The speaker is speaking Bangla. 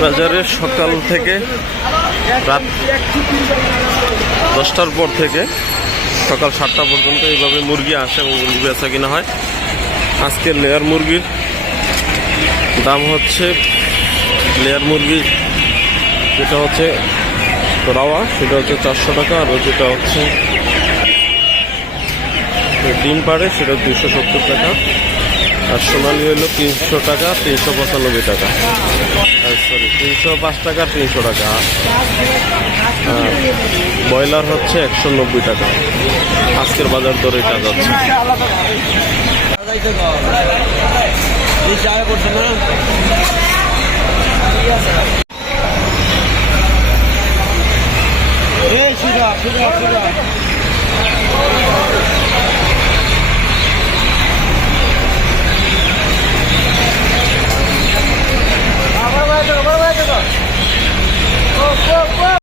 বাজারে সকাল থেকে রাত দশটার পর থেকে সকাল সাতটা পর্যন্ত এইভাবে মুরগি আসে এবং মুরগি বেচা কিনা হয়। আজকে লেয়ার মুরগির দাম হচ্ছে লেয়ার মুরগি যেটা হচ্ছে রাওয়া, সেটা হচ্ছে চারশো টাকা, আর যেটা হচ্ছে ডিম পাড়ে, সেটা দুশো সত্তর টাকা। আর সোনালি হলো তিনশো টাকা, তিনশো পঁচানব্বই টাকা। সরি তিনশো পাঁচ টাকা, তিনশো টাকা। ব্রয়লার হচ্ছে একশো নব্বই টাকা। আজকের বাজার দর এটা যাচ্ছে। 这个这个